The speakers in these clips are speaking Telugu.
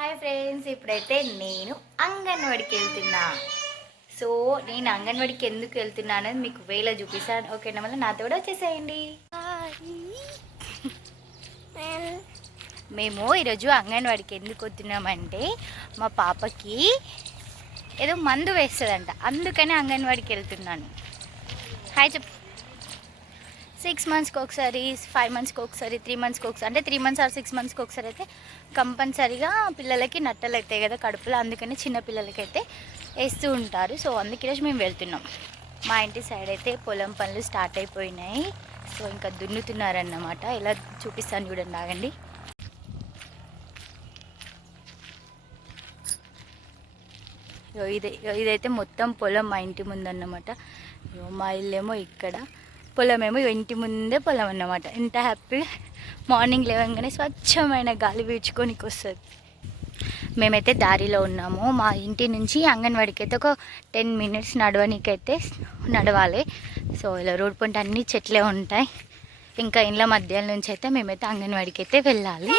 హాయ్ ఫ్రెండ్స్ ఇప్పుడైతే నేను అంగన్వాడికి వెళ్తున్నా. సో నేను అంగన్వాడికి ఎందుకు వెళ్తున్నాను మీకు వేళ చూపిస్తాను. ఓకేనా మళ్ళీ నాతో కూడా వచ్చేసేయండి. మేము ఈరోజు అంగన్వాడికి ఎందుకు వస్తున్నామంటే మా పాపకి ఏదో మందు వేస్తుందంట. అందుకని అంగన్వాడికి వెళ్తున్నాను. హాయ్ చెప్పు. సిక్స్ మంత్స్కి ఒకసారి ఫైవ్ మంత్స్కి ఒకసారి త్రీ మంత్స్కి ఒకసారి అంటే త్రీ మంత్స్ ఆర్ సిక్స్ మంత్స్కి ఒకసారి అయితే కంపల్సరీగా పిల్లలకి నట్టలు అవుతాయి కదా కడుపులో అందుకని చిన్న పిల్లలకైతే అయితే వేస్తూ ఉంటారు. సో అందుకే మేము వెళ్తున్నాం. మా ఇంటి సైడ్ అయితే పొలం పనులు స్టార్ట్ అయిపోయినాయి. సో ఇంకా దున్నుతున్నారన్నమాట. ఇలా చూపిస్తాను చూడండి ఆగండి. ఇదే ఇదైతే మొత్తం పొలం మా ఇంటి ముందు అన్నమాట మా ఇల్లేమో ఇక్కడ. పొలమేమో ఇంటి ముందే పొలం అన్నమాట. ఎంత హ్యాపీ మార్నింగ్ లేవగానే స్వచ్ఛమైన గాలి పీల్చుకోనికి వస్తుంది. మేమైతే దారిలో ఉన్నాము. మా ఇంటి నుంచి అంగన్వాడికి అయితే ఒక టెన్ మినిట్స్ నడవనీకైతే నడవాలి. సో ఇలా రోడ్ పంట అన్ని చెట్లే ఉంటాయి. ఇంకా ఇండ్ల మధ్యాల నుంచి అయితే మేమైతే అంగన్వాడికి అయితే వెళ్ళాలి.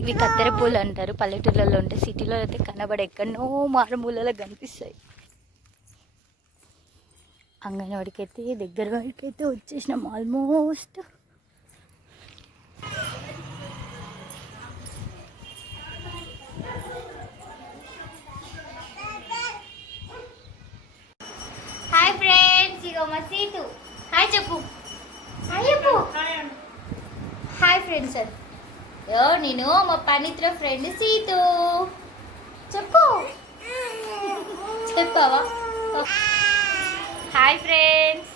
ఇవి కత్తెర పూలు అంటారు. పల్లెటూళ్ళలో ఉంటే సిటీలో అయితే కనబడి ఎక్కడో మారుమూలలో కనిపిస్తాయి. అంగన్వాడికి అయితే దగ్గర వాడికి అయితే వచ్చేసినాం ఆల్మోస్ట్. హాయ్ ఫ్రెండ్స్ ఇగో మా సీటు. హాయ్ చెప్పు. హాయ్ చెప్పు. హాయ్ ఫ్రెండ్స్ సార్ యో నేను మా పనిత్ర ఫ్రెండ్ సీతు చెప్పు. చెప్పావా హాయ్ ఫ్రెండ్స్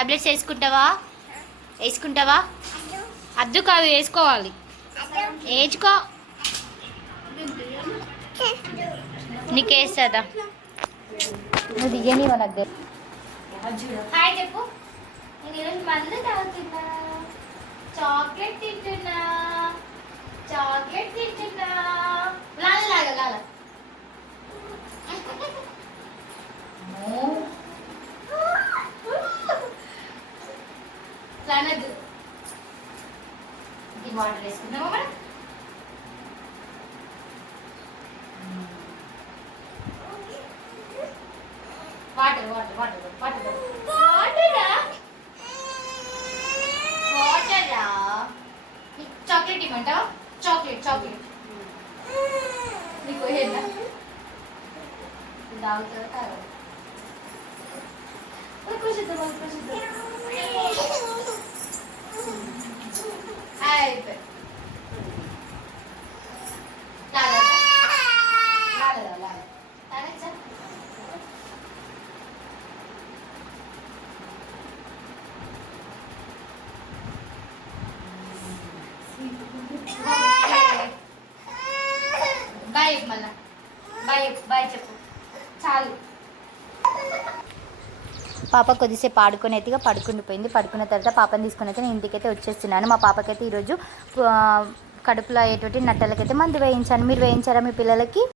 టాబ్లెట్స్ వేసుకుంటావా? వేసుకుంటావా? అద్దు కాదు వేసుకోవాలి. వేసుకో. నీకు వేస్తుందా? నువ్వు దిగని వాళ్ళ హాయ్ చెప్పు. నేను ఈరోజు మందు తాగుతున్నా. చాక్లెట్ తింటున్నా. చాక్లెట్ తింటున్నా. అనద్దు ఇది వాటర్ వేసుకుందామా మనం వాటర్ వాటర్ వాటర్ వాటర్ వాటరా. వాటరా? చాక్లెట్ ఇమ్మంటావా చాక్లెట్ చాక్లెట్. నీకు ఏదైనా తాగుతారా తాగరా కూర్చుద్దాం కూర్చుద్దాం బాయ్ చెప్పు. చాలు. పాప కొద్దిసేపు ఆడుకొని అయితే పడుకుని పోయింది. పడుకున్న తర్వాత పాపని తీసుకుని అయితే నేను ఇంటికైతే వచ్చేస్తున్నాను. మా పాపకైతే ఈరోజు కడుపులో అయ్యేటువంటి నట్టలకైతే మందు వేయించాను. మీరు వేయించారా మీ పిల్లలకి?